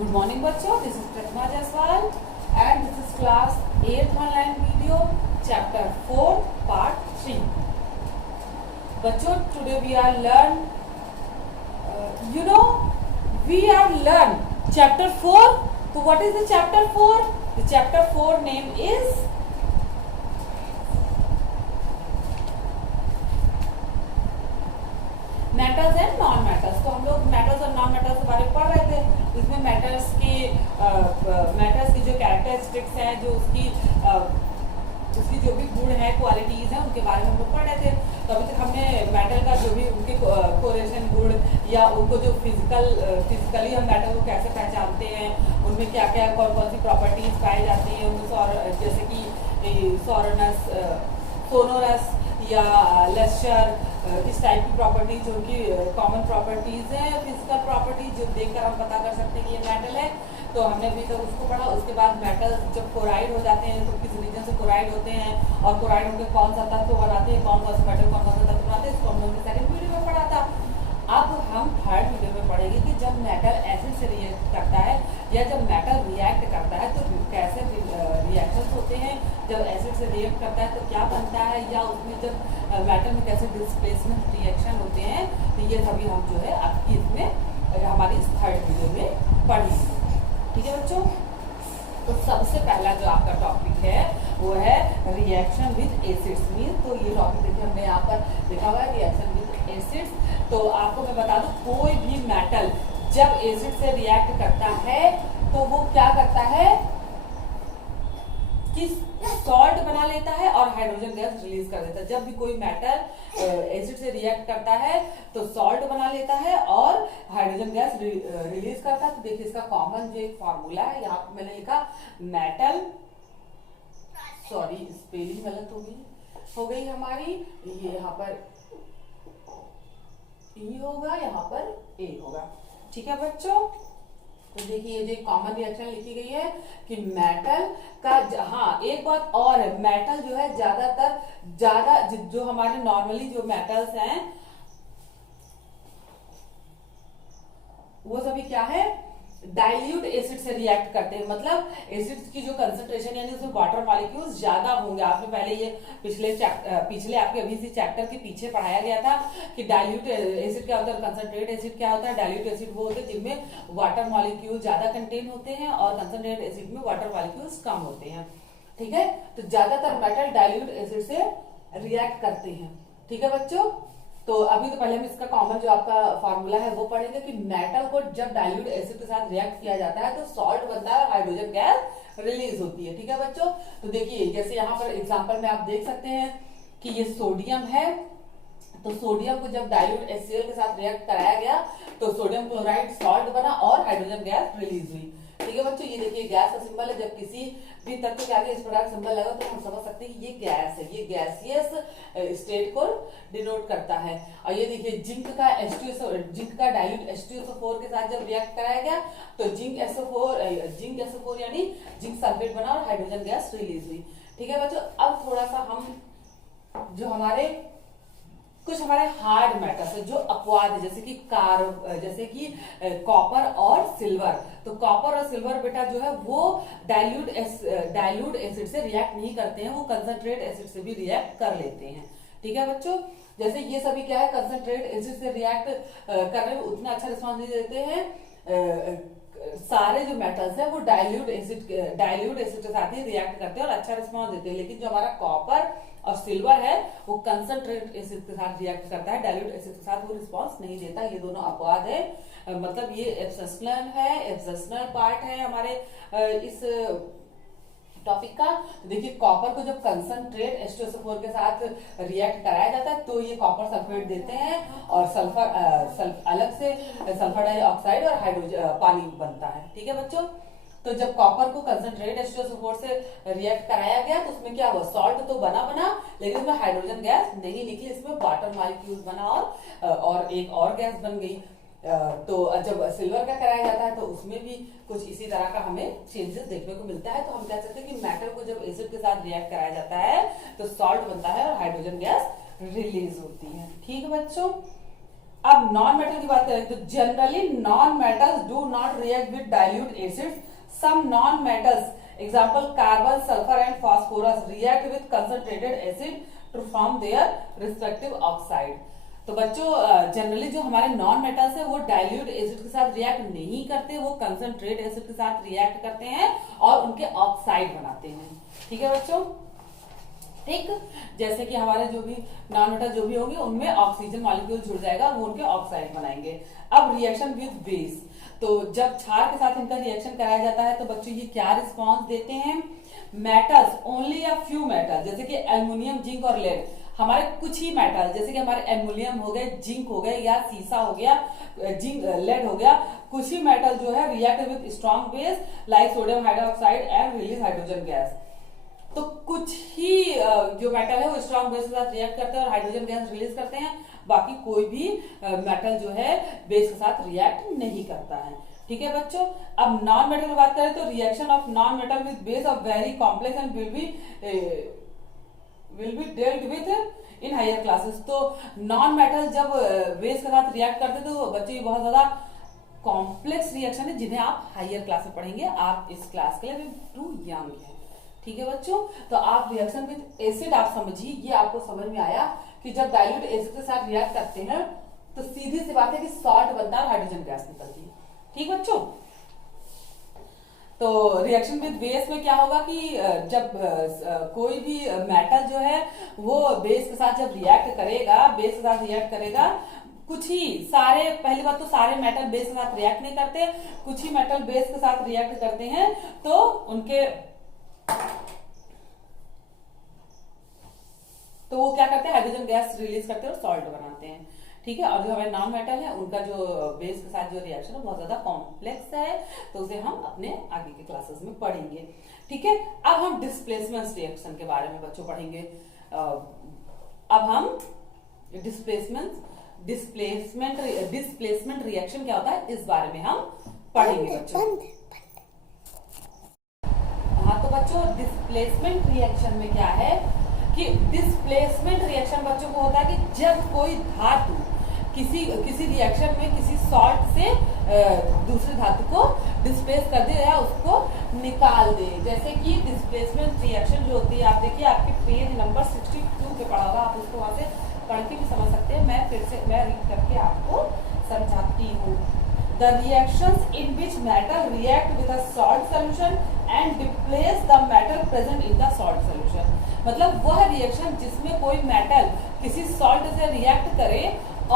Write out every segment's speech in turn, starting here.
Good morning बच्चों, this is Pratma Jaiswal and this is class 8th online video chapter 4 part 3. बच्चों, today we are learn chapter 4. So what is the chapter 4? The chapter 4 name is metals and non metals. तो हम लोग metals और non metals के बारे में पढ़ रहे थे। इसमें मेटल्स की जो कैरेक्टरिस्टिक्स हैं, जो उसकी जो भी गुण है, क्वालिटीज हैं, उनके बारे में हम लोग पढ़ रहे थे। तो अभी तक हमने मेटल का जो भी उनके कोरिलेशन गुण या उनको जो फिजिकली हम मेटल को कैसे पहचानते हैं, उनमें क्या क्या कौन कौन सी प्रॉपर्टीज पाई जाती हैं, उनमें जैसे कि सोनोरस या लेस्चर, इस टाइप की प्रॉपर्टीज जो कि कॉमन प्रॉपर्टीज हैं, फिजिकल प्रॉपर्टीज जो देखकर हम पता कर सकते हैं कि ये मेटल है। तो हमने अभी तक उसको पढ़ा। उसके बाद मेटल जब क्लोराइड हो जाते हैं तो किस रीजन से क्लोराइड होते हैं और क्लोराइड होकर कौन सा तत्व बनाते हैं, कौन सा मेटल कौन सा तत्व बनाते हैं, इसको हमने सेकंड वीडियो में पढ़ा था। अब हम थर्ड वीडियो में पढ़ेंगे कि जब मेटल एसिड से रिएक्ट करता है या जब मेटल रिएक्ट करता है तो कैसे रिएक्शंस होते हैं, जब एसिड से रिएक्ट करता है तो क्या बनता है, या उसमें जब मेटल में कैसे डिस्प्लेसमेंट रिएक्शन होते हैं। तो ये सभी हम जो है आपकी इसमें हमारी इस थर्ड वीडियो में पढ़ेंगे। ठीक है बच्चों, तो सबसे पहला जो आपका टॉपिक है वो है रिएक्शन विद एसिड्स मीन। तो ये टॉपिक देखिए हमने यहाँ पर लिखा हुआ है रिएक्शन विद एसिड्स। तो आपको मैं बता दूं, कोई भी मेटल जब एसिड से रिएक्ट करता है तो वो क्या करता है कि सॉल्ट बना लेता है और हाइड्रोजन गैस रिलीज कर देता है। जब भी कोई मेटल एसिड से रिएक्ट करता है तो सॉल्ट बना लेता है और हाइड्रोजन गैस रिलीज करता है। तो देखिए इसका कॉमन जो एक फॉर्मूला है, यहाँ पे मैंने लिखा मेटल, सॉरी स्पेलिंग गलत हो गई हमारी, ये यहाँ पर ई होगा, यहाँ पर ए होगा। ठीक है बच्चों, तो देखिए ये जो कॉमन रिएक्शन लिखी गई है कि मेटल का, हाँ एक बात और है, मेटल जो है ज्यादा जो हमारे नॉर्मली जो मेटल्स हैं वो सभी क्या है, डाइल्यूट एसिड से रिएक्ट करते हैं। मतलब एसिड की जो कंसंट्रेशन यानी उसमें वाटर मॉलिक्यूल्स ज्यादा होंगे। आपने पहले ये पिछले आपके अभी से चैप्टर के पीछे पढ़ाया गया था कि डाइल्यूट एसिड क्या होता है, कंसंट्रेट एसिड क्या होता है। डाइल्यूट एसिड वो होते हैं जिनमें वाटर मॉलिक्यूल ज्यादा कंटेन होते हैं और कंसंट्रेट एसिड में वाटर मॉलिक्यूल्स कम होते हैं। ठीक है, तो ज्यादातर मेटल डाइल्यूट एसिड से रिएक्ट करते हैं। ठीक है बच्चों, तो अभी तो पहले हम इसका कॉमन जो आपका फार्मूला है वो पढ़ेंगे कि मेटल को जब डाइल्यूट एसिड के साथ रिएक्ट किया जाता है तो सॉल्ट बनता है और हाइड्रोजन गैस रिलीज होती है। ठीक है बच्चों, तो देखिए जैसे यहाँ पर एग्जांपल में आप देख सकते हैं कि ये सोडियम है। तो सोडियम को जब डाइल्यूट HCl के साथ रिएक्ट कराया गया तो सोडियम क्लोराइड सॉल्ट बना और हाइड्रोजन गैस रिलीज हुई। ठीक है बच्चों, ये देखिए गैस का सिंबल है। जब किसी भी तत्व के आगे इस प्रकार सिंबल लगा तो हम समझ सकते हैं कि ये गैस है, ये गैसियस स्टेट को डिनोट करता है। और ये देखिए जिंक का डाइल्यूट H2SO4 के साथ जब रिएक्ट कराया गया तो जिंक SO4 यानी जिंक सल्फेट बना और हाइड्रोजन गैस रिलीज हुई। ठीक है बच्चों, अब थोड़ा सा हम जो कुछ हमारे हार्ड मेटल्स है जो अपवाद है, जैसे कि कॉपर और सिल्वर। तो कॉपर और सिल्वर बेटा जो है वो डाइल्यूट एसिड से रिएक्ट नहीं करते हैं, वो कंसंट्रेट एसिड से भी रिएक्ट कर लेते हैं। ठीक है बच्चों, जैसे ये सभी क्या है, कंसंट्रेट एसिड से रिएक्ट करने में उतना अच्छा रिस्पॉन्स नहीं देते हैं। सारे जो मेटल्स है वो डाइल्यूट एसिड के साथ ही रिएक्ट करते हैं और अच्छा रिस्पॉन्स देते हैं। लेकिन जो हमारा कॉपर और सिल्वर है वो कंसंट्रेट एसिड के साथ रिएक्ट करता है, डाइल्यूट एसिड के साथ वो रिस्पॉन्स नहीं देता। ये दोनों अपवाद है, मतलब ये एक्सेप्शनल पार्ट है हमारे इस टॉपिक का। तो देखिए कॉपर को जब कंसंट्रेट H2SO4 के साथ रिएक्ट कराया जाता है तो ये कॉपर सल्फेट देते हैं और अलग से सल्फर डाइऑक्साइड और हाइड्रोजन पानी बनता है। ठीक है बच्चों, तो जब कॉपर को कंसंट्रेट H2SO4 से रिएक्ट कराया गया तो उसमें क्या हुआ, सॉल्ट तो बना लेकिन उसमें हाइड्रोजन गैस नहीं निकली, इसमें वाटर मॉलिक्यूल बना और एक और गैस बन गई। तो जब सिल्वर का कराया जाता है तो उसमें भी कुछ इसी तरह का हमें चेंजेस देखने को मिलता है। तो हम कह सकते हैं कि मेटल को जब एसिड के साथ रिएक्ट कराया जाता है तो सॉल्ट बनता है और हाइड्रोजन गैस रिलीज होती है। ठीक है बच्चों, अब नॉन मेटल की बात करें तो generally non metals do not react with dilute acids. Some non metals example carbon, sulphur and phosphorus react with concentrated acid to form their respective oxide. तो बच्चों जनरली जो हमारे नॉन मेटल्स है वो डाइल्यूट एसिड के साथ react नहीं करते, वो कंसंट्रेट एसिड के साथ रिएक्ट करते हैं और उनके ऑक्साइड बनाते हैं. ठीक है बच्चों. ठीक, जैसे कि हमारे जो भी नॉन मेटल जो भी होंगे उनमें ऑक्सीजन मॉलिक्यूल जुड़ जाएगा, वो उनके ऑक्साइड बनाएंगे. अब रिएक्शन विद बेस, तो जब क्षार के साथ इनका रिएक्शन कराया जाता है तो बच्चों ये क्या रिस्पॉन्स देते हैं. Metals only a few metal जैसे कि एल्युमिनियम, जिंक और लेड, हमारे कुछ ही मेटल जैसे कि हमारे एल्युमिनियम हो गए, जिंक हो गए या सीसा हो गया, जिंक लेड हो गया, कुछ ही मेटल जो है react with strong base like sodium hydroxide and release hydrogen gas. तो कुछ ही जो मेटल है वो स्ट्रॉन्ग बेस के साथ रिएक्ट करते हैं और हाइड्रोजन गैस रिलीज करते हैं, बाकी कोई भी मेटल जो है बेस के साथ रिएक्ट नहीं करता है. ठीक है बच्चों. अब नॉन मेटल की बात करें तो reaction of non metal with base of very complex and will be dealt with in higher classes. तो नॉन मेटल जब बेस के साथ रिएक्ट करते तो बच्चों ये बहुत ज्यादा कॉम्प्लेक्स रिएक्शन है जिन्हें आप हायर क्लास में पढ़ेंगे. आप इस क्लास के लिए अभी टू यंग है. ठीक है बच्चों. तो आप रिएक्शन विद एसिड आप समझिए, ये आपको समझ में आया कि जब डाइल्यूट एसिड के साथ रिएक्ट करते हैं तो सीधी सी बात है कि सॉल्ट बनता है और हाइड्रोजन गैस निकलती है. ठीक बच्चों. तो रिएक्शन विद बेस में क्या होगा कि जब कोई भी मेटल जो है वो बेस के साथ जब रिएक्ट करेगा, बेस के साथ रिएक्ट करेगा, कुछ ही सारे, पहली बात तो सारे मेटल बेस के साथ रिएक्ट नहीं करते, कुछ ही मेटल बेस के साथ रिएक्ट करते हैं तो उनके तो वो क्या करते हैं, हाइड्रोजन गैस रिलीज करते हैं और सॉल्ट बनाते हैं. ठीक है. और जो हमारे नॉन मेटल है उनका जो बेस के साथ जो रिएक्शन है बहुत ज्यादा कॉम्प्लेक्स है, तो उसे हम अपने आगे के क्लासेस में पढ़ेंगे. ठीक है. अब हम डिस्प्लेसमेंट रिएक्शन के बारे में बच्चों पढ़ेंगे. अब हम डिस्प्लेसमेंट रिएक्शन क्या होता है इस बारे में हम पढ़ेंगे बच्चों. हाँ, तो बच्चों डिस्प्लेसमेंट रिएक्शन में क्या है कि डिस्प्लेसमेंट रिएक्शन बच्चों को होता है कि जब कोई धातु किसी रिएक्शन में किसी सॉल्ट से दूसरे धातु को डिस्प्लेस कर दे या उसको निकाल दे. जैसे कि डिस्प्लेसमेंट रिएक्शन जो होती है, आप देखिए आपके पेज नंबर 62 पे पढ़ा होगा, आप उसको वहां से पढ़ के भी समझ सकते हैं. मैं फिर से रीड करके आपको समझाती हूँ. The reactions in which metal react with a salt solution and displace the metal present in the salt solution. मतलब वह रिएक्शन जिसमें कोई मेटल किसी सॉल्ट से रिएक्ट करे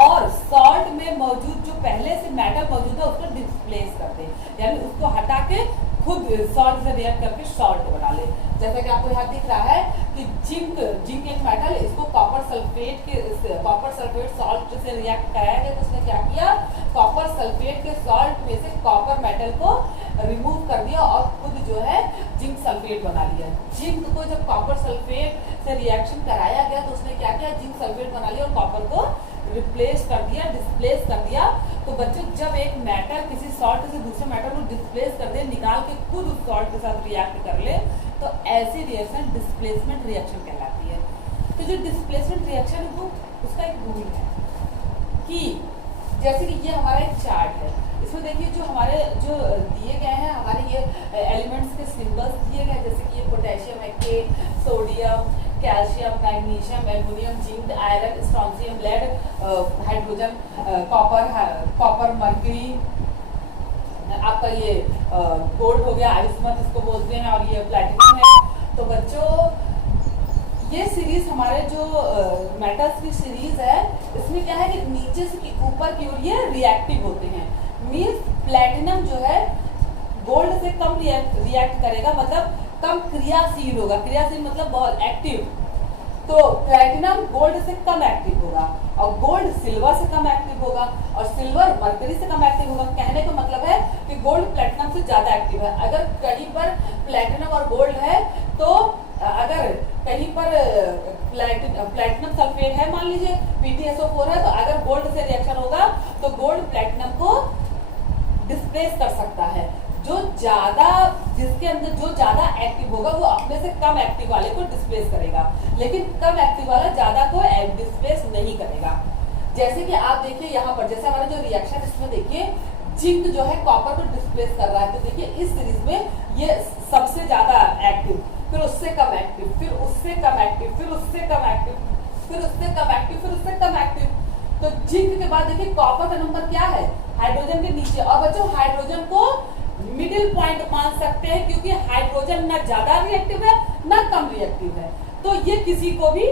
और सॉल्ट में मौजूद जो पहले से मेटल मौजूद है उसको डिस्प्लेस कर दे, यानी उसको हटा के खुद सॉल्ट से रिएक्ट करके सॉल्ट बना ले. जैसा कि आपको यहाँ दिख रहा है कि जिंक एक मेटल, इसको कॉपर सल्फेट सॉल्ट से रिएक्ट कराया गया, तो उसने क्या किया, कॉपर सल्फेट के सॉल्ट में से कॉपर मेटल को रिमूव कर दिया और खुद जो है जिंक सल्फेट बना लिया. जिंक को जब कॉपर सल्फेट से रिएक्शन कराया गया तो उसने क्या किया, जिंक सल्फेट बना लिया और कॉपर को रिप्लेस कर दिया, डिस्प्लेस कर दिया. तो बच्चों जब एक मेटल किसी सॉल्ट से दूसरे मेटल को डिस्प्लेस कर दे, निकाल के खुद उस सॉल्ट के साथ रिएक्ट कर ले, तो ऐसी रिएक्शन डिस्प्लेसमेंट रिएक्शन कहलाती है. तो जो डिस्प्लेसमेंट रिएक्शन है वो उसका एक रूल है कि जैसे कि ये हमारा एक चार्ट है, इसमें देखिए जो हमारे जो दिए गए हैं हमारे ये एलिमेंट्स के सिंबल्स दिए गए, जैसे कि ये पोटेशियम है, K, sodium, calcium, magnesium, aluminium, zinc, iron, strontium, lead, hydrogen, copper, mercury, आपका ये गोल्ड हो गया, आइसमथ इसको बोलते हैं, और ये प्लैटिनम है. तो बच्चों ये सीरीज हमारे जो मेटल्स की सीरीज है, इसमें क्या है कि नीचे से ऊपर की ओर ये रिएक्टिव होते हैं. मींस प्लैटिनम जो है गोल्ड से कम रिएक्ट करेगा, मतलब कम क्रियाशील होगा. क्रियाशील मतलब बहुत एक्टिव. तो प्लैटिनम गोल्ड से कम एक्टिव होगा और गोल्ड सिल्वर से कम एक्टिव होगा और सिल्वर मरकरी से कम एक्टिव होगा. कहने का मतलब है कि गोल्ड प्लैटिनम से ज्यादा एक्टिव है. अगर कहीं पर प्लैटिनम और गोल्ड है तो अगर कहीं पर प्लैटिनम सल्फेट है, मान लीजिए PtSO4 है, तो अगर गोल्ड से रिएक्शन होगा तो गोल्ड प्लैटिनम को डिस्प्लेस कर सकता है. जो ज्यादा जिसके अंदर जो ज्यादा एक्टिव होगा वो अपने से कम एक्टिव वाले को डिस्प्लेस करेगा, लेकिन कम एक्टिव वाला ज्यादा को डिस्प्लेस नहीं करेगा. जैसे कि आप देखिए यहाँ पर, जैसे हमारा जो रिएक्शन इसमें देखिए जिंक जो है कॉपर को डिस्प्लेस कर रहा है, तो देखिए इस सीरीज में ये सबसे ज्यादा एक्टिव, फिर उससे कम एक्टिव, फिर उससे कम एक्टिव, फिर उससे कम एक्टिव, फिर उससे कम एक्टिव, फिर उससे कम एक्टिव। तो जिंक के बाद देखिए कॉपर का नंबर क्या है, हाइड्रोजन के नीचे। और बच्चों हाइड्रोजन को मिडिल पॉइंट मान सकते हैं, क्योंकि हाइड्रोजन ना ज्यादा रिएक्टिव है ना कम रिएक्टिव है, तो ये किसी को भी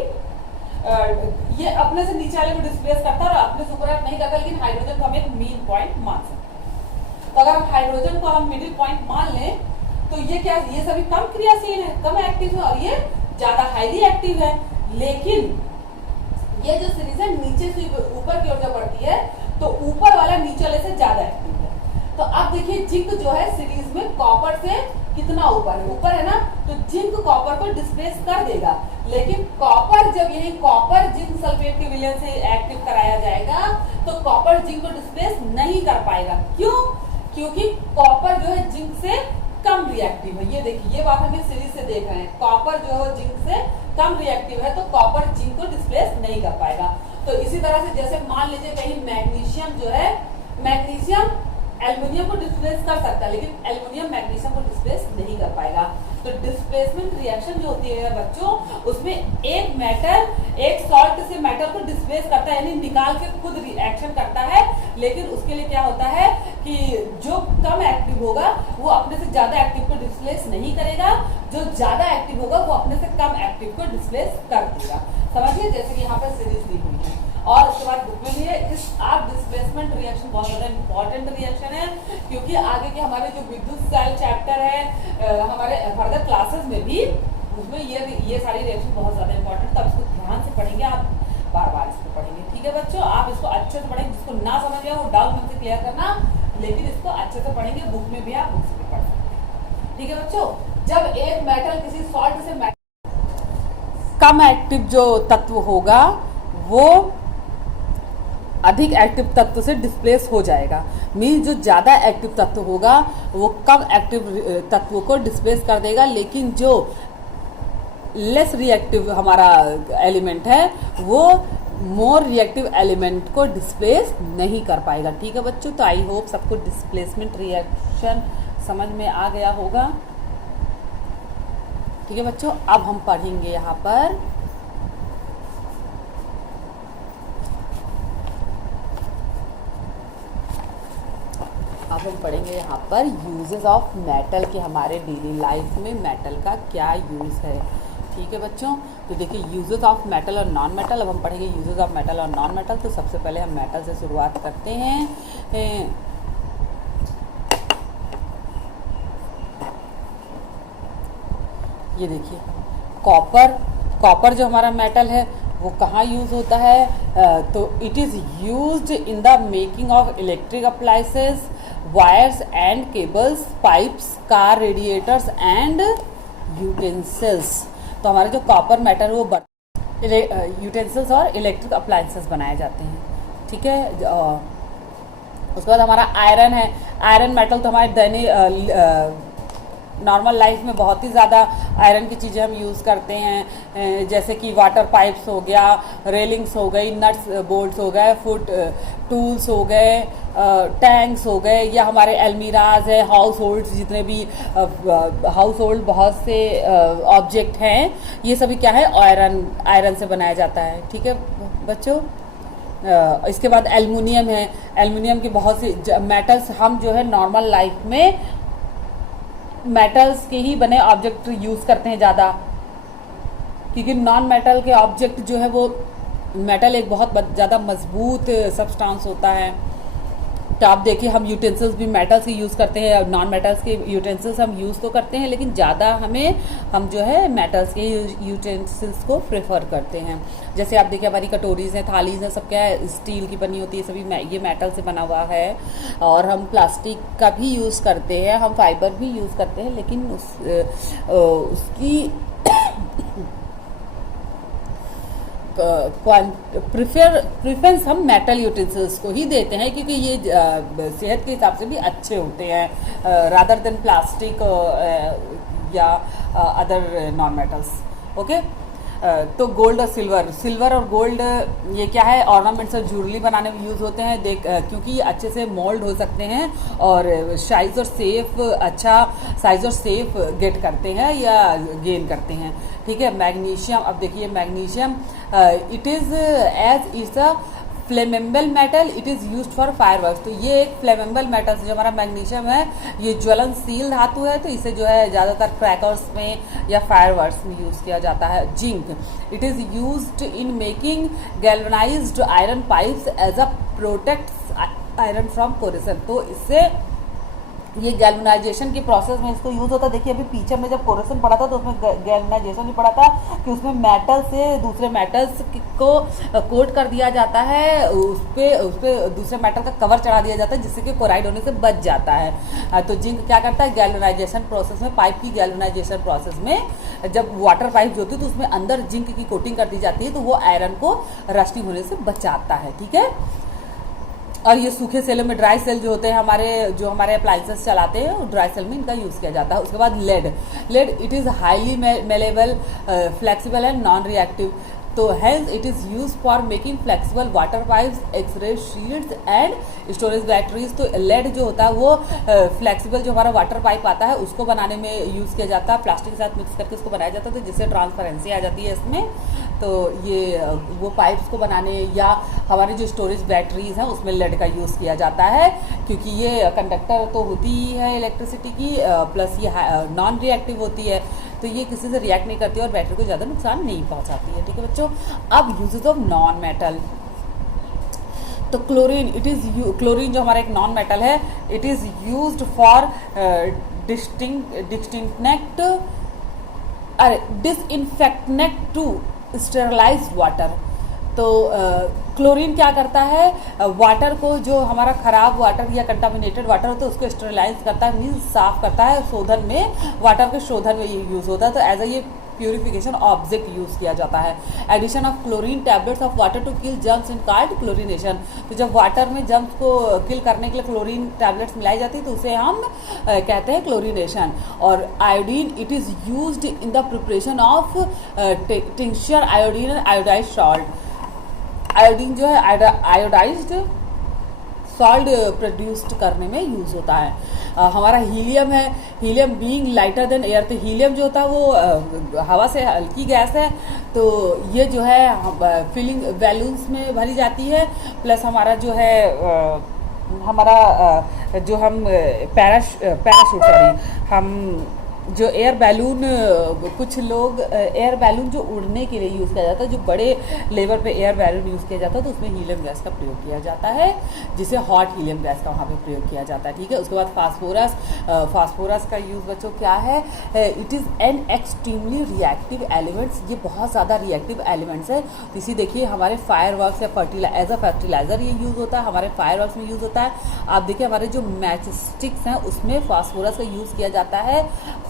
ये अपने से नीचे वाले को डिस्प्लेस करता है और अपने से ऊपर नहीं करता, लेकिन हाइड्रोजन को हम एक मीन पॉइंट मान सकते हैं। तो अगर हम हाइड्रोजन को हम मिडिल पॉइंट मान लें तो ये क्या, ये सभी कम क्रियाशील है, कम एक्टिव है, और ये ज्यादा हाईली एक्टिव है। लेकिन ये जो सीरीज है नीचे से ऊपर की ओर जब बढ़ती है तो ऊपर वाला नीचे वाले से ज्यादा एक्टिव है। तो अब देखिए जिंक जो है सीरीज में कॉपर से कितना ऊपर है ना, तो जिंक कॉपर को डिस्प्लेस कर देगा। लेकिन कॉपर जब यही कॉपर जिंक सल्फेट के विलयन से एक्टिव कराया जाएगा तो कॉपर जिंक को डिस्प्लेस नहीं कर पाएगा। क्यों? क्योंकि कॉपर जो है जिंक से कम रिएक्टिव है। ये देखिए, ये बात हम इस सीरीज से देख रहे हैं, कॉपर जो है जिंक से कम रिएक्टिव है, तो कॉपर जिंक को डिस्प्लेस नहीं कर पाएगा। तो इसी तरह से जैसे मान लीजिए कहीं मैग्नीशियम जो है, मैग्नीशियम एल्युमिनियम को डिस्प्लेस कर सकता है, लेकिन एल्युमिनियम मैग्नीशियम को डिस्प्लेस नहीं कर पाएगा। तो डिस्प्लेसमेंट रिएक्शन जो होती है बच्चों, उसमें एक मेटल एक सॉल्ट से मेटल को डिस्प्लेस करता है, यानी निकाल के खुद रिएक्शन करता है। लेकिन उसके लिए क्या होता है कि जो कम एक्टिव होगा वो अपने से ज्यादा एक्टिव को डिस्प्लेस नहीं करेगा, जो ज्यादा एक्टिव होगा वो अपने से कम एक्टिव को डिस्प्लेस कर देगा। समझिए, जैसे कि यहाँ पर सीरीज दी हुई है। और उसके बाद बुक में भी है इस आप डिस्प्लेसमेंट रिएक्शन बहुत ज्यादा इंपॉर्टेंट रिएक्शन है, क्योंकि आगे के हमारे जो विद्युत सेल चैप्टर है हमारे फर्दर क्लासेस में भी, उसमें ये सारी रिएक्शन बहुत ज्यादा इंपॉर्टेंट, तब इसको ध्यान से पढ़ेंगे, आप बार बार इसको पढ़ेंगे। ठीक है बच्चों, आप इसको अच्छे से पढ़ेंगे, जिसको ना समझ आए वो डाउट मुझसे क्लियर करना, लेकिन इसको अच्छे से पढ़ेंगे, बुक में भी आप बुक से भी पढ़ सकते हैं। ठीक है बच्चों, जब एक मेटल किसी सॉल्ट से कम एक्टिव जो तत्व होगा वो अधिक एक्टिव तत्व से डिस्प्लेस हो जाएगा। मीन जो ज्यादा एक्टिव तत्व होगा वो कम एक्टिव तत्व को डिस्प्लेस कर देगा, लेकिन जो लेस रिएक्टिव हमारा एलिमेंट है वो मोर रिएक्टिव एलिमेंट को डिस्प्लेस नहीं कर पाएगा। ठीक है बच्चों, तो आई होप सबको डिस्प्लेसमेंट रिएक्शन समझ में आ गया होगा। ठीक है बच्चों, अब हम पढ़ेंगे यहाँ पर यहाँ पर यूजेस ऑफ मेटल के, हमारे डेली लाइफ में मेटल का क्या यूज है। ठीक है बच्चों, तो देखिए यूजेस ऑफ मेटल और नॉन मेटल। अब हम पढ़ेंगे यूजेस ऑफ मेटल और नॉन मेटल। तो सबसे पहले हम मेटल से शुरुआत करते हैं। ये देखिए कॉपर जो हमारा मेटल है वो कहाँ यूज होता है, तो it is used in the making of electric appliances, wires and cables, pipes, car radiators and utensils. तो हमारे जो कॉपर मेटल है वो यूटेंसिल्स और इलेक्ट्रिक अप्लायंसेस बनाए जाते हैं। ठीक है, उसके बाद हमारा आयरन है। आयरन मेटल तो हमारे दैनिक नॉर्मल लाइफ में बहुत ही ज़्यादा आयरन की चीज़ें हम यूज़ करते हैं, जैसे कि वाटर पाइप्स हो गया, रेलिंग्स हो गई, नट्स बोल्ट्स हो गए, फुट टूल्स हो गए, टैंक्स हो गए, या हमारे अलमीराज है, हाउस होल्ड्स, जितने भी हाउस होल्ड बहुत से ऑब्जेक्ट हैं, ये सभी क्या है, आयरन से बनाया जाता है। ठीक है बच्चों, इसके बाद एल्युमिनियम है। एल्युमिनियम के बहुत सी मेटल्स, हम जो है नॉर्मल लाइफ में मेटल्स के ही बने ऑब्जेक्ट यूज़ करते हैं ज़्यादा, क्योंकि नॉन मेटल के ऑब्जेक्ट जो है वो, मेटल एक बहुत ज़्यादा मजबूत सब्सटेंस होता है। तो आप देखिए, हम यूटेंसिल्स भी मेटल्स के यूज़ करते हैं, नॉन मेटल्स के यूटेंसिल्स हम यूज़ तो करते हैं, लेकिन ज़्यादा हम जो है मेटल्स के यूटेंसिल्स को प्रेफर करते हैं। जैसे आप देखिए, हमारी कटोरीज हैं, थालीज हैं, सब क्या है, स्टील की बनी होती है, सभी ये मेटल से बना हुआ है। और हम प्लास्टिक का भी यूज़ करते हैं, हम फाइबर भी यूज़ करते हैं, लेकिन उसकी प्रेफरेंस हम मेटल यूटेंसिल्स को ही देते हैं, क्योंकि ये सेहत के हिसाब से भी अच्छे होते हैं रादर देन प्लास्टिक या अदर नॉन मेटल्स। ओके, तो गोल्ड और सिल्वर और गोल्ड ये क्या है, ऑर्नामेंट्स और ज्वेलरी बनाने में यूज़ होते हैं। क्योंकि ये अच्छे से मोल्ड हो सकते हैं और साइज और सेफ अच्छा साइज और सेफ गेट करते हैं या गेन करते हैं। ठीक है। मैग्नीशियम, अब देखिए magnesium it is as it's a flammable metal, it is used for fireworks. तो ये एक फ्लेमेबल मेटल जो हमारा मैग्नीशियम है ये ज्वलनशील धातु है, तो इसे जो है ज़्यादातर क्रैकर्स में या फायरवर्क्स में यूज़ किया जाता है। Zinc, it is used in making galvanised iron pipes as a protects iron from corrosion. तो इससे ये गैल्वनाइजेशन की प्रोसेस में इसको यूज़ होता है। देखिए अभी पीछे में जब कोरोजन पड़ा था तो उसमें गैल्वनाइजेशन भी पड़ा था कि उसमें मेटल से दूसरे मेटल्स को कोट कर दिया जाता है, उस पे दूसरे मेटल का कवर चढ़ा दिया जाता है जिससे कि कोराइड होने से बच जाता है। तो जिंक क्या करता है, गैल्वनाइजेशन प्रोसेस में, पाइप की गैल्वनाइजेशन प्रोसेस में जब वाटर पाइप जो होती है तो उसमें अंदर जिंक की कोटिंग कर दी जाती है तो वो आयरन को रस्टिंग होने से बचाता है। ठीक है। और ये सूखे सेलों में, ड्राई सेल जो होते हैं हमारे अप्लाइंसेस चलाते हैं ड्राई सेल में इनका यूज़ किया जाता है। उसके बाद lead it is highly malleable, flexible and non reactive. तो hence it is use for making flexible water pipes, X ray shields and storage batteries. तो लेड जो होता है वो फ्लेक्सिबल जो हमारा वाटर पाइप आता है उसको बनाने में यूज़ किया जाता है, प्लास्टिक के साथ मिक्स करके उसको बनाया जाता है तो जिससे ट्रांसपेरेंसी आ जाती है इसमें। तो ये वो पाइप्स को बनाने या हमारे जो स्टोरेज बैटरीज हैं उसमें लेड का यूज़ किया जाता है क्योंकि ये कंडक्टर तो होती ही है इलेक्ट्रिसिटी की, प्लस ये नॉन रिएक्टिव होती है तो ये किसी से रिएक्ट नहीं करती और बैटरी को ज़्यादा नुकसान नहीं पहुंचाती है। ठीक है बच्चों। अब यूजेस ऑफ नॉन मेटल, तो क्लोरीन जो हमारा एक नॉन मेटल है, it is used for disinfectant to sterilised water. तो क्लोरीन क्या करता है, वाटर को जो हमारा ख़राब वाटर या कंटामिनेटेड वाटर होता है उसको स्टेरलाइज करता है, मीन्स साफ करता है। शोधन में, वाटर के शोधन में ये यूज़ होता है। तो एज ए ये प्यूरिफिकेशन ऑब्जेक्ट यूज़ किया जाता है। Addition of chlorine tablets of water to kill germs in called chlorination. तो जब वाटर में जर्म्स को किल करने के लिए क्लोरीन टैबलेट्स मिलाई जाती है तो उसे हम कहते हैं क्लोरीनेशन। और iodine, it is used in the preparation of tincture iodine and iodised salt. Iodine जो है आयोडाइज्ड सॉल्ट प्रोड्यूस्ड करने में यूज़ होता है। हमारा हीलियम है, helium being lighter than air. तो हीलियम जो होता है वो हवा से हल्की गैस है, तो ये जो है फिलिंग बैलून्स में भरी जाती है। प्लस हमारा जो है जो हम पैराशूट हम जो एयर बैलून, कुछ लोग एयर बैलून जो उड़ने के लिए यूज़ किया जाता है, जो बड़े लेवल पे एयर बैलून यूज़ किया जाता है तो उसमें हीलियम गैस का प्रयोग किया जाता है, जिसे हॉट हीलियम गैस का वहाँ पे प्रयोग किया जाता है। ठीक है। उसके बाद फास्फोरस का यूज़ बच्चों क्या है, it is an extremely reactive elements. ये बहुत ज़्यादा रिएक्टिव एलिमेंट्स है। तो इसी देखिए हमारे फायरवर्क्स या एज अ फर्टिलाइज़र ये यूज़ होता है, हमारे फायरवर्क्स में यूज़ होता है। आप देखिए हमारे जो मैच स्टिक्स हैं उसमें फास्फोरस का यूज़ किया जाता है।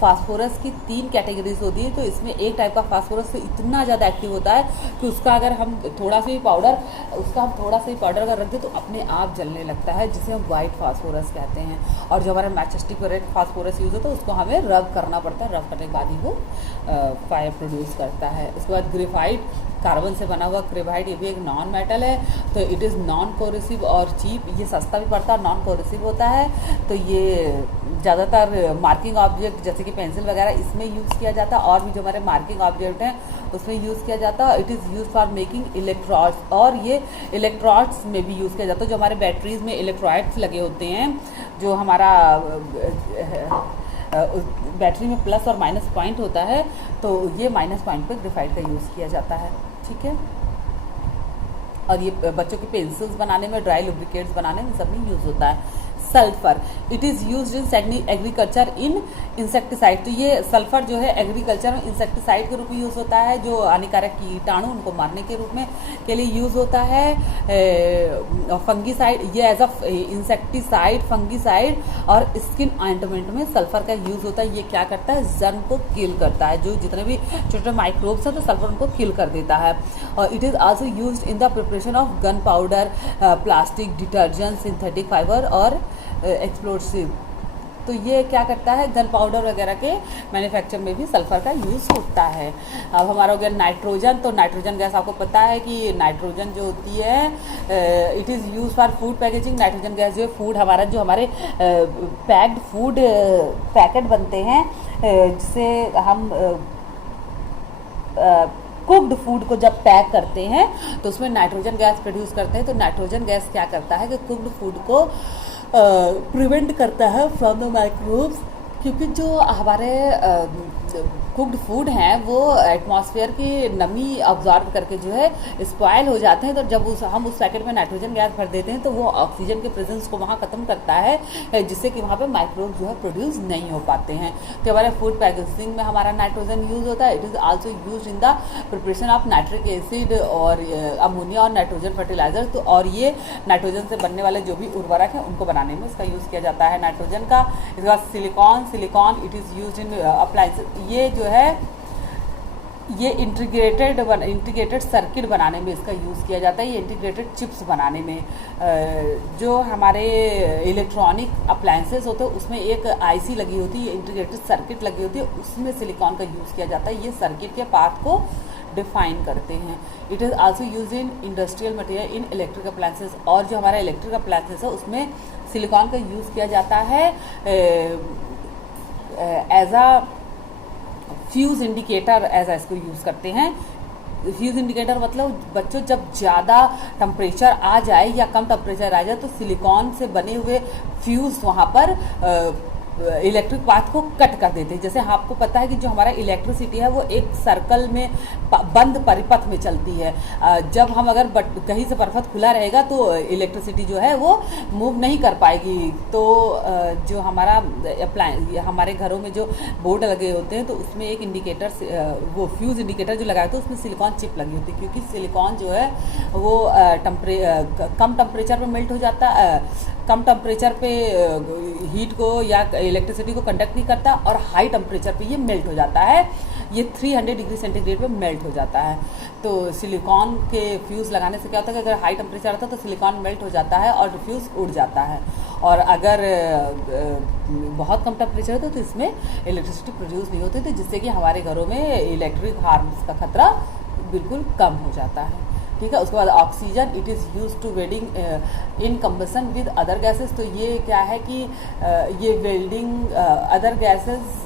फास्फोरस की 3 कैटेगरीज होती है। तो इसमें एक टाइप का फास्फोरस तो इतना ज़्यादा एक्टिव होता है कि उसका अगर हम थोड़ा सा ही पाउडर अगर रख दें तो अपने आप जलने लगता है, जिसे हम वाइट फास्फोरस कहते हैं। और जो हमारा मैचस्टिक पर रेड फास्फोरस यूज़ होता है उसको हमें रब करना पड़ता है, रब करने के बाद ही वो फायर प्रोड्यूस करता है। उसके बाद ग्रेफाइट, कार्बन से बना हुआ ग्रेफाइट, ये भी एक नॉन मेटल है। तो इट इज़ नॉन कोरोसिव और चीप, ये सस्ता भी पड़ता है और नॉन कोरोसिव होता है। तो ये ज़्यादातर मार्किंग ऑब्जेक्ट जैसे कि पेंसिल वगैरह इसमें यूज़ किया जाता है, और भी जो हमारे मार्किंग ऑब्जेक्ट हैं उसमें यूज़ किया जाता है। It is use for making electrodes, और ये इलेक्ट्रॉड्स में भी यूज़ किया जाता है। जो हमारे बैटरीज में इलेक्ट्रॉड्स लगे होते हैं, जो हमारा बैटरी में प्लस और माइनस पॉइंट होता है, तो ये माइनस पॉइंट पर ग्रेफाइट का यूज़ किया जाता है। ठीक है। और ये बच्चों की पेंसिल्स बनाने में, ड्राई लुब्रिकेट्स बनाने में सब में यूज़ होता है। Sulphur, it is used in agriculture in insecticide. तो ये सल्फर जो है एग्रीकल्चर में इंसेक्टिसाइड के रूप में यूज़ होता है, जो हानिकारक कीटाणु उनको मारने के रूप में के लिए यूज़ होता है। फंगीसाइड, ये एज अ इंसेक्टिसाइड, फंगीसाइड और स्किन ऑइंटमेंट में सल्फर का यूज़ होता है। ये क्या करता है, जर्म को किल करता है, जो जितने भी छोटे छोटे माइक्रोब्स हैं तो सल्फर उनको किल कर देता है। और it is also used in the preparation of gun powder, plastic, detergent, synthetic fibre और एक्सप्लोसिव। तो ये क्या करता है, गन पाउडर वगैरह के मैन्युफैक्चर में भी सल्फर का यूज़ होता है। अब हमारा हो गया नाइट्रोजन। तो नाइट्रोजन गैस आपको पता है कि नाइट्रोजन जो होती है it is use for food packaging. Nitrogen gas जो है फूड हमारा जो हमारे पैक्ड फूड पैकेट बनते हैं जिसे हम कुक्ड फूड को जब पैक करते हैं तो उसमें नाइट्रोजन गैस प्रोड्यूस करते हैं। तो नाइट्रोजन गैस क्या करता है कि कुक्ड फूड को प्रिवेंट करता है फ्रॉम द माइक्रोब्स, क्योंकि जो हमारे कुक्ड फूड हैं वो एटमॉस्फेयर की नमी ऑब्जॉर्व करके जो है स्पॉयल हो जाते हैं। तो जब हम उस पैकेट में नाइट्रोजन गैस भर देते हैं तो वो ऑक्सीजन के प्रेजेंस को वहाँ ख़त्म करता है, जिससे कि वहाँ पे माइक्रोब जो है प्रोड्यूस नहीं हो पाते हैं। तो हमारे फूड पैकेजिंग में हमारा नाइट्रोजन यूज़ होता है। It is also use in the preparation of nitric acid और अमोनिया और नाइट्रोजन फर्टिलाइजर। तो और ये नाइट्रोजन से बनने वाले जो भी उर्वरक हैं उनको बनाने में इसका यूज़ किया जाता है नाइट्रोजन का। इसके बाद silicon it is use in appliances. ये जो है ये इंटीग्रेटेड सर्किट बनाने में इसका यूज़ किया जाता है। ये इंटीग्रेटेड चिप्स बनाने में जो हमारे इलेक्ट्रॉनिक अप्लायंसेस होते हैं उसमें एक आईसी लगी होती है, इंटीग्रेटेड सर्किट लगी होती है, उसमें सिलिकॉन का यूज़ किया जाता है। ये सर्किट के पाथ को डिफाइन करते हैं। It is also use in industrial material in electric appliances. और जो हमारा इलेक्ट्रिक अप्लायंसेस है उसमें सिलिकॉन का यूज़ किया जाता है एज अ फ्यूज़ इंडिकेटर, ऐसा इसको यूज़ करते हैं। फ्यूज़ इंडिकेटर मतलब बच्चों जब ज़्यादा टेम्परेचर आ जाए या कम टेम्परेचर आ जाए तो सिलिकॉन से बने हुए फ्यूज़ वहाँ पर इलेक्ट्रिक पाथ को कट कर देते हैं। जैसे आपको पता है कि जो हमारा इलेक्ट्रिसिटी है वो एक सर्कल में बंद परिपथ में चलती है। जब हम अगर कहीं से परिपथ खुला रहेगा तो इलेक्ट्रिसिटी जो है वो मूव नहीं कर पाएगी। तो जो हमारा हमारे घरों में जो बोर्ड लगे होते हैं तो उसमें एक इंडिकेटर वो फ्यूज़ इंडिकेटर जो लगाए होते हैं उसमें सिलिकॉन चिप लगी होती है, क्योंकि सिलिकॉन जो है वो कम टेम्परेचर पे मेल्ट हो जाता है, कम टेम्परेचर पे हीट को या इलेक्ट्रिसिटी को कंडक्ट नहीं करता और हाई टेम्परेचर पे ये मेल्ट हो जाता है। ये 300 डिग्री सेंटीग्रेड पे मेल्ट हो जाता है। तो सिलिकॉन के फ्यूज़ लगाने से क्या होता है कि अगर हाई टेम्परेचर आता है तो सिलिकॉन मेल्ट हो जाता है और फ्यूज़ उड़ जाता है, और अगर बहुत कम टेम्परेचर होता है तो इसमें इलेक्ट्रिसिटी प्रोड्यूस नहीं होती, तो जिससे कि हमारे घरों में इलेक्ट्रिक हार्म्स का खतरा बिल्कुल कम हो जाता है। ठीक है। उसके बाद oxygen it is use to welding in combustion with other gases. तो ये क्या है कि ये वेल्डिंग अदर गैसेस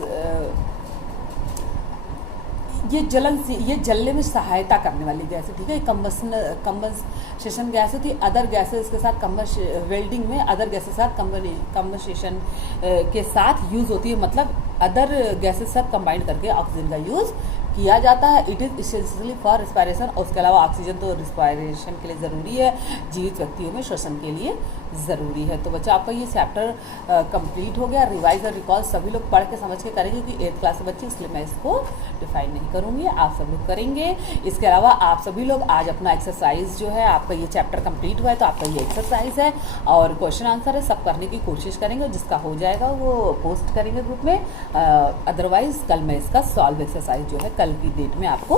ये जलने में सहायता करने वाली गैस है। ठीक है। कम्बसेशन गैस होती है। अदर गैसेस के साथ वेल्डिंग में अदर गैसेस के साथ कम्बसेशन के साथ यूज़ होती है, मतलब अदर गैसेस साथ कंबाइन करके ऑक्सीजन का यूज़ किया जाता है। It is essentially for respiration. और उसके अलावा ऑक्सीजन तो रिस्पायरेशन के लिए ज़रूरी है, जीवित व्यक्तियों में श्वसन के लिए ज़रूरी है। तो बच्चा आपका ये चैप्टर कंप्लीट हो गया। रिवाइज और रिकॉल सभी लोग पढ़ के समझ के करेंगे, क्योंकि 8th क्लास के बच्चे, इसलिए मैं इसको डिफाइन नहीं करूँगी, आप सब लोग करेंगे। इसके अलावा आप सभी लोग आज अपना एक्सरसाइज जो है, आपका ये चैप्टर कंप्लीट हुआ है तो आपका ये एक्सरसाइज है और क्वेश्चन आंसर है, सब करने की कोशिश करेंगे। जिसका हो जाएगा वो पोस्ट करेंगे ग्रुप में। अदरवाइज कल मैं इसका सॉल्व एक्सरसाइज जो है कल की डेट में आपको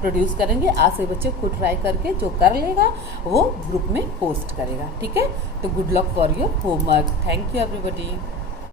प्रोड्यूस करेंगे। आज से बच्चे खुद ट्राई करके जो कर लेगा वो ग्रुप में पोस्ट करेगा। ठीक है। तो good luck for your homework. Thank you everybody.